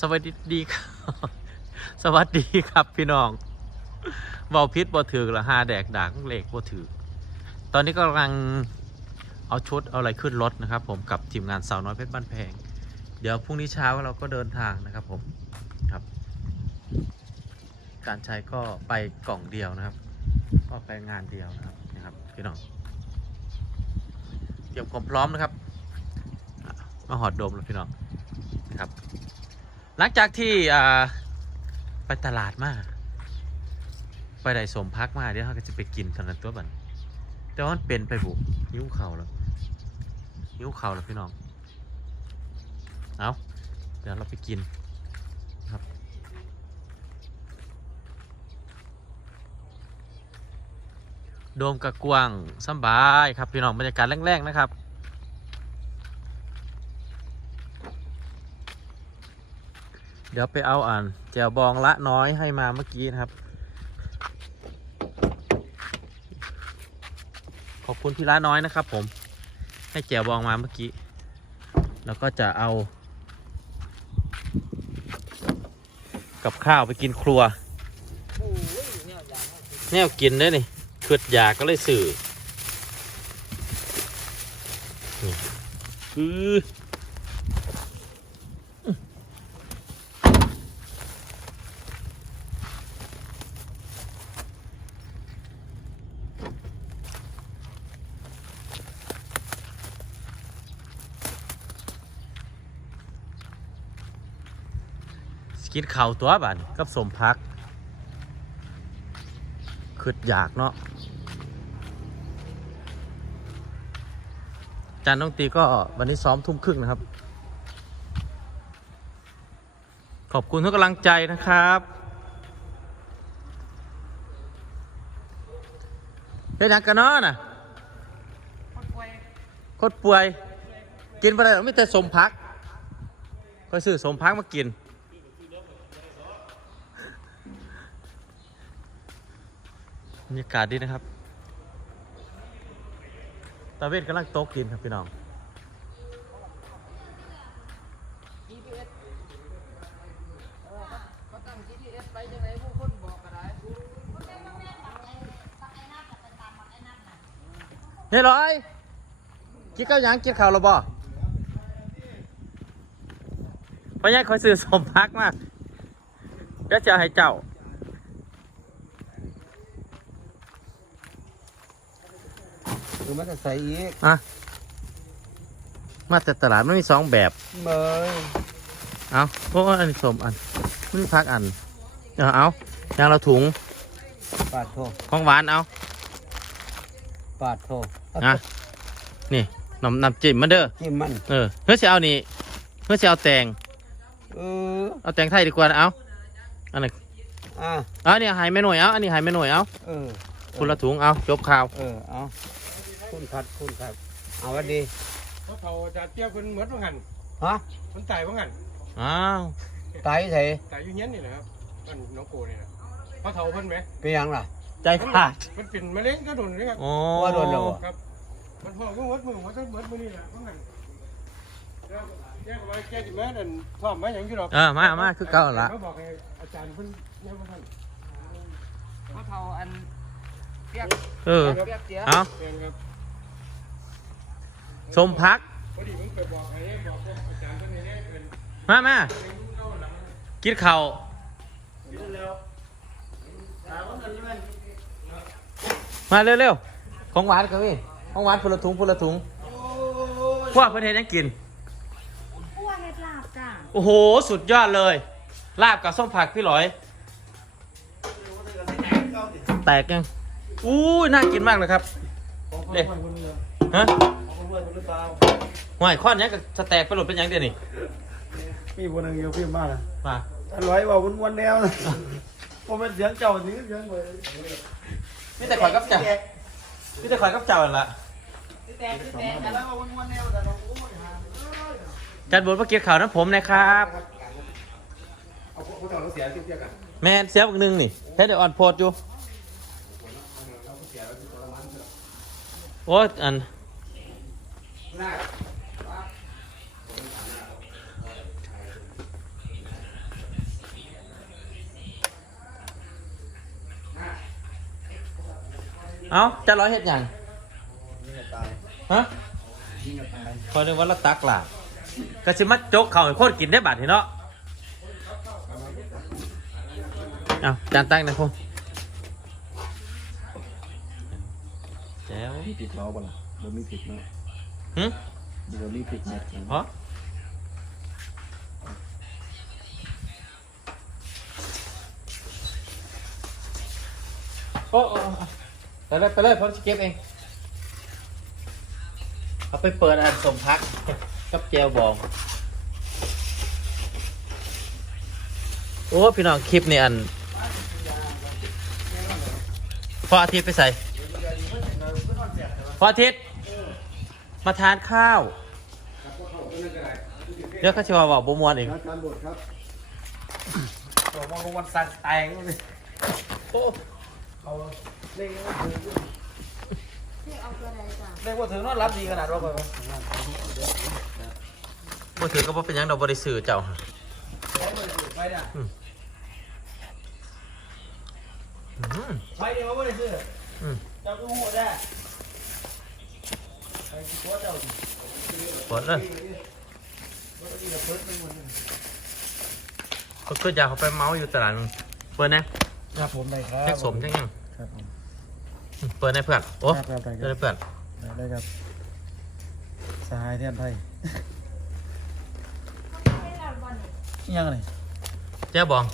สวัสดีครับ สวัสดีครับ พี่น้องเบาพิษบ่ถือละหาแดกด่างเหล็กบ่ถือตอนนี้กำลังเอาชุดเอาอะไรขึ้นรถนะครับ ผมกับทีมงานสาวน้อยเพชรบ้านแพง เดี๋ยวพรุ่งนี้เช้าเราก็เดินทางนะครับ ผมครับ การใช้ก็ไปกล่องเดียวนะครับ ก็ไปงานเดียวนะครับนะครับ พี่น้องเตรียมความพร้อมนะครับ มาหอดโดมแล้วพี่น้องนะครับ หลังจากที่ไปตลาดมาไปได้สมพักมาเดี๋ยวเราก็จะไปกินเท่านั้นตัวบันแต่ว่ามันเป็นไปบุหิ้วเข่าแล้วหิ้วเข่าแล้วพี่น้องเอาเดี๋ยวเราไปกินครับ โดมกะกวางสบายครับพี่น้องบรรยากาศแรงๆนะครับ ดี๋ยวไปเอาอ่านแจวบองละน้อยให้มาเมื่อกี้นะครับ ขอบคุณพี่ละน้อยนะครับ ผม ให้แจวบองมาเมื่อกี้ แล้วก็จะเอา กับข้าวไปกินครัวแนวกินได้นี่เกิดอยากก็เลยสื่อนี่คือ สกินเข่าวตัวบันกับสมพักคืดอยากเนาะจานน้องตีก็วันนี้ซ้อมทุ่มครึ่งนะครับ ขอบคุณทุกกำลังใจนะครับเฮ็ดหยังกันเนาะน่ะคนป่วยโคตรป่วย กินไปได้หรอไม่แต่สมพัก ก็ซื้อสมพักมากิน บรรยากาศดีนะครับ ตาเวทกำลังโต๊ะกินครับพี่น้อง GPS เออเขาตั้ง GPS ไปจังไหนผู้คนบอกก็ได้เฮ้ยร้อยกินข้าวหยังกินข้าวหรอบ่เพราะงั้คอยซื้อสมพักมาเดี๋ยวจะเอาให้เจ้า คือ มันจะใส่อีกอะมาแต่ตลาดมันมีสองแบบเมยเอาเพราะว่าอันนี้สมอันมันมีพักอันเอาเอาอย่างละถุงปาดโทของหวานเอาปาดโทอะนี่น้ำน้ำจิ้มมาเด้อจิ้มมันเออเพื่อจะเอานี่เพื่อจะเอาแตงเออเอาแตงไทยดีกว่านะเอาอันนี้อะเอาอันนี้หายไม่หน่วยเอาอันนี้หายไม่หน่วยเอาเออคนละถุงเอาจบข่าวเออเอา คุณพัดคุณพัดเอาวันดีเพราะเขาจะเตี้ยคนเหมือนว่างันฮะคนตายว่างันอ้าวตายใส่ตายอยู่เงี้ยนี่แหละครับอันน้องโกนี่นะเพราะเท่าเพิ่นไหมเป็นหยังล่ะ ใจขาดมันเป็นมะเร็งก็โดนเลยครับโอ้ว่าโดนแล้วบ่ ครับมันพ่อก็วัดมือวัดตั้งเหมือนมือนี่แหละว่างันแล้วแยกไว้แยกแม่นั่นท่อมไม้หยังอยู่หรอกเออมามาคือเก่าละ เขาบอกให้อาจารย์เพิ่นเนี่ยว่าท่านเขาเท่าอันเปียกเออ เปียกเจียเอา เป็นครับ ชมพัก พอดีผมไปบอกให้บอกว่าอาจารย์เพิ่นเนี่ยเป็นมามากินข้าวมาเร็วๆ ของหวานครับพี่ ของหวานพนละถุงพนละถุงพวกเพื่อนเฮ็ดหยังกินคั่วเห็ดลาบจ้ะโอ้โห สุดยอดเลย ลาบกับส้มผักพี่หลอย แตกยังอู้ยน่ากินมากเลยครับ เด็ ฮะหอยข้อนยังกับสแต็กไปหลุดเป็นยังเดี๋ยวนี่มีคนหนึงอยู่พิมพ์มานะมาอร่อยว่าวันวันแนวนะผมเป็นเสียงเจ้านี้เสียงเลยนี่แต่ข่อยกับเจ้านี่แต่ข่อยกับเจ้าอันละอร่อยว่าวันวันแนวแต่เราโอ้ยหาจัดบทมาเกียร์ข่าวน้ำผมนะครับเอาพวกเราเสียเทียบกันแมนเสียบอีกหนึงนี่แค่เดี๋ยวอ่อนโพดอยู่โอ้ยอัน เอ้าจะร้อยเฮ็ดหยังายฮะคอยดูว่าละตักหล่ะก็ชิมัดโจ๊กเขาให้โคตรกินได้บาดห็นเนาะเอาจานตั้งนะพงแจ๋วมีติดเรอบ่ล่ะบ่ม่ติดเนาะ หึบ่มีผิดเน็ตเพราะโอ้โอ้ไปเลยไปเลยผมจะเก็บเอง เอาไปเปิดอันสมพัก กับเจลบอง โอ้พี่น้องคลิปนี่อันพออาทิตย์ไปใส่พออาทิตย์ มาทานข้าวเดี๋ยวเขาจะมาบอกบมวนอีกการบทครับตัวมองลงวันสั่งแตงเลยโอ้เอาเล่นว่าถึงที่เอาตัวใดจ้ะเล่นว่าถึงนอนรับดีขนาดว่าไปวะบ่ถือก็บ่เป็นหยังดอกบ่ได้ซื้อเจ้าไปเนี่ยอืมไปเดี๋ยวไม่ได้ซื้ออืมเจ้าก็หัวได้ ไปตัวเจ้าดิเปิดเลยมันก็ดีกับเพิ่มไปหมดก็คืออยากเขาไปเมาส์อยู่ตลาดนึงเปิดนะครับผมได้ครับแจ็คสมจังยังครับผมอืมเปิดในเพื่อนโอ้ครับได้เปิดในเพื่อนได้ครับสหายเทียนไทยไม่ได้บอลนี่ยังไงเจ้าบอง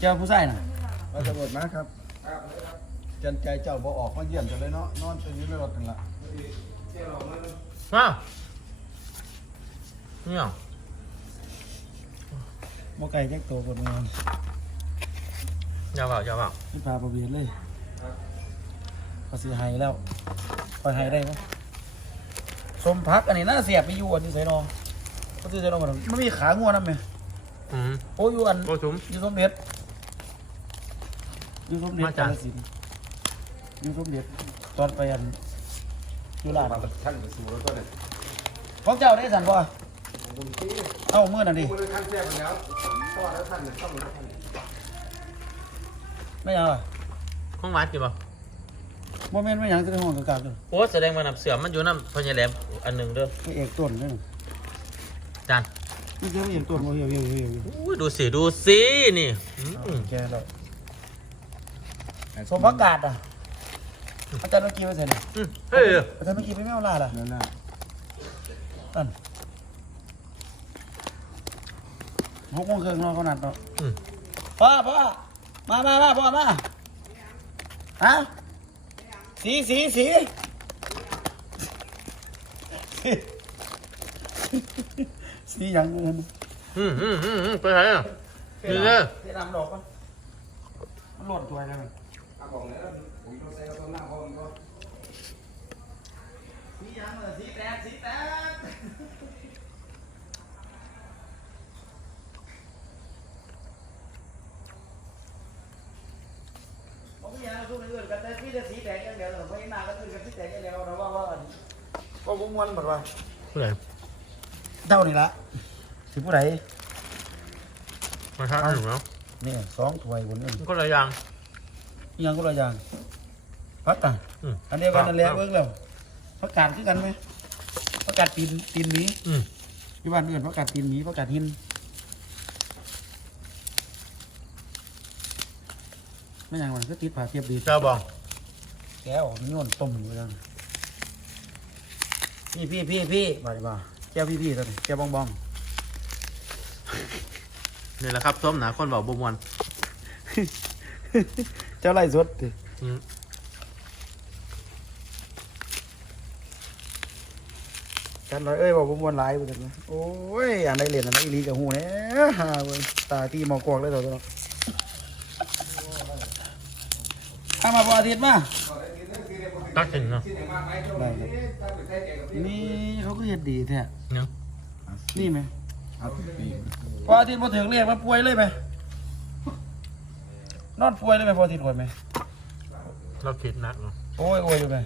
เจ้าผู้ชายน่ะเราจะบทนะครับ จันใจเจ้าบ่ออกมาเยี่ยมจังเลยเนาะนอนตรงนี้ในรถนั่นล่ะอ้าวนี่หรอโมไก่แจ็คโตกดมืออย่าเปล่าอย่าเปล่านี่พาประเวียนเลยภาษีไฮแล้วปล่อยไฮได้ไหมสมพักอันนี้น่าเสียบไปอยู่อันนี้ใส่นองก็คือใส่นองมันไม่มีขางัวนั่นไหมอืมโอ้อยู่อันโอ้ชุมอยู่สมเด็จอยู่สมเด็จมาจากกฬสินธุ์อ ยู่สมเด็จตอนไปอันอยู่ลาดท่านไปสู่รถตัวเนี่ยของเจ้าได้สันบ่เอ้าเมื่อนั่นดิกูเลยขั้นแท้ไปแล้วเพราะว่าแล้วท่านเนี่ยต้องรถท่านไม่เอาอะข้องวัดอยู่ป่ะโมเมนต์ไม่หยังจะได้ห้องกากๆเลยโอ้แสดงว่าน้ำเสือมันอยู่น้ำพญาแหลมอันหนึ่งเด้อไม่เอกต้นเลยจานนี่เจ้าไม่เห็นต้นโมเหี่ยวเหี่ยวเหี่ยวอุ้ยดูสิดูสินี่อืมแกแล้วสมพักกาดอะ อาจารย์เมื่อกี้ไปใส่เนี่ยอืมเฮ้ยอาจารย์เมื่อกี้ไปไม่เอาลาล่ะนั่นน่ะนั่นหกโมงครึ่งนอนขนาดเนาะอืมพ่อพ่อมามามาพ่อมาฮะสีสีสีสีอย่างเงินอืมอืมอืมอืมไปไหนอะนี่เลยเทน้ำดอกปะมันหล่นตัวแล้วมันเอาบอกเลยผมต้องใส่ต้นหน้าห้องก็ สีอย่างเลยสี แตกสีแตกผมไม่อยากให้ทุกคนอื่นกันแต่พี่จะสีแดงอย่างเดียวแต่ไม่มาก็อื่นกันสีแดงอย่างเดียวนะว่าว่าอันก็ผมมวนหมดว่าไปไหนเท่านี้ละสิผู้ใดมาทานอยู่แล้วนี่สองถ้วยบนนี้มันก็ระยังอิหยังก็ละอย่างพักกันอืมอันเดียวกันนั่นแหละครับเบิ่งแล้วพักกาดคือกันไหมพั กกาดตีนตีนหมีอืมที่บ้านอื่นพักกาดตีนหมีพักกาดหินไม่อย่างมันก็ติดผ่าเทียบดีเจ้าบองแก้วมันโยนต้มอยู่ยังพี่พี่พี่พี่มาดิมาแก้วพี่พี่ตัวนี้แก้วบองบองนี่แหละครับส้มหนาคนบอกบมวนเจ้าไล่สดดิอืม กันเลยเอ้ยบอกผมวนหลายไปจังเลยโอ้ยอันใดเหรียญอันใดอีหลีกับหูเนี่ยฮาเว้ยตาตีหมอกอกเลยตัวตัวข้ามาพออาทิตย์มาตักถึงเนาะได้ครับนี่เขาก็เฮ็ดดีแท้เนาะนี่ไหมเอานี่พออาทิตย์พอถึงเรียกมาป่วยเลยไหมนอนป่วยเลยไหมพออาทิตย์ป่วยไหมเราคิดหนักเนาะโอ้ยโอ้ยอยู่ไหม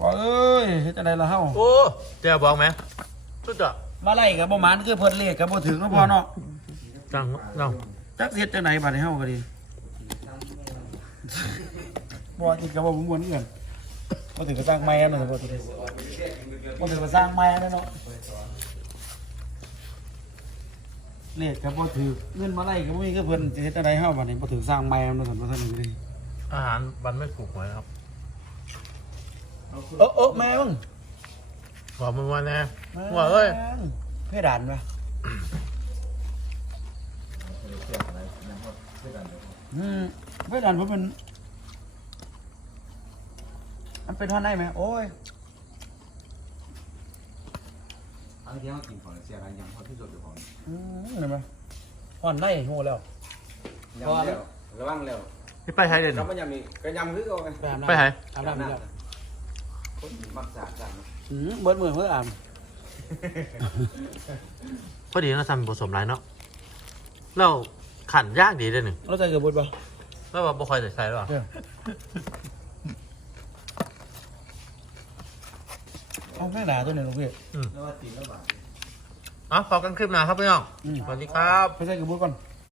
พอเอ้ยเฮ็ดจังไดล่ะเฮาโอ้เจ้าบองไหมสุดยอดมาไล่กับบ่หมานคือเพิ่นเรียกกับบ่ถึงเนาะพอเนาะจังเนาะจักสิเฮ็ดจังไดบัดนี้เฮาก็ดีบ่อีกก็บ่ม่วนเอื่อนบ่ถือก็สร้างไม้อันนั้นบ่ถือบ่ถือก็สร้างไม้อันนั้นเนาะเลขก็บ่ถือเงินมาไล่ก็บ่มีก็เพิ่นสิเฮ็ดจังไดเฮาบัดนี้บ่ถือสร้างไม้อันนั้นบ่ซั่นนี่อาหารวันไม่ถูกหวยครับ เออเออแม่มึงบอกมึงว่าแน่ว่าเอ้ยเพดานปะอืมเพดานผมเป็นมันเป็นท่อนได้ไหมโอ้ยอันนี้เขากินของเสียอะไรยังพอที่สุดอยู่ของอืมเห็นไหมท่อนได้โง่แล้วยำแล้วระวังแล้วพี่ไปไทยเด่นเขาไม่ยำนี่ก็ยำคือเขาไงไปอาบน้ำไปไหนอาบน้ำนี่แล้ว คนมักสาดกันอืมเบิดมือเพื่ออาบพอดีเราทำผสมไรเนาะเราขันยากดีเลยหนึ่งเราใจเกือบเบิดปะแล้วว่าบ่คอยใส่ใส่หรอเดี๋ยวเอาแค่ด่าตัวหนึ่งลูกพี่ แล้วว่าตีแล้วบาดอะพอกันคลิปหนาครับพี่น้องอืม สวัสดีครับ ไปใส่เกือบเบิดก่อน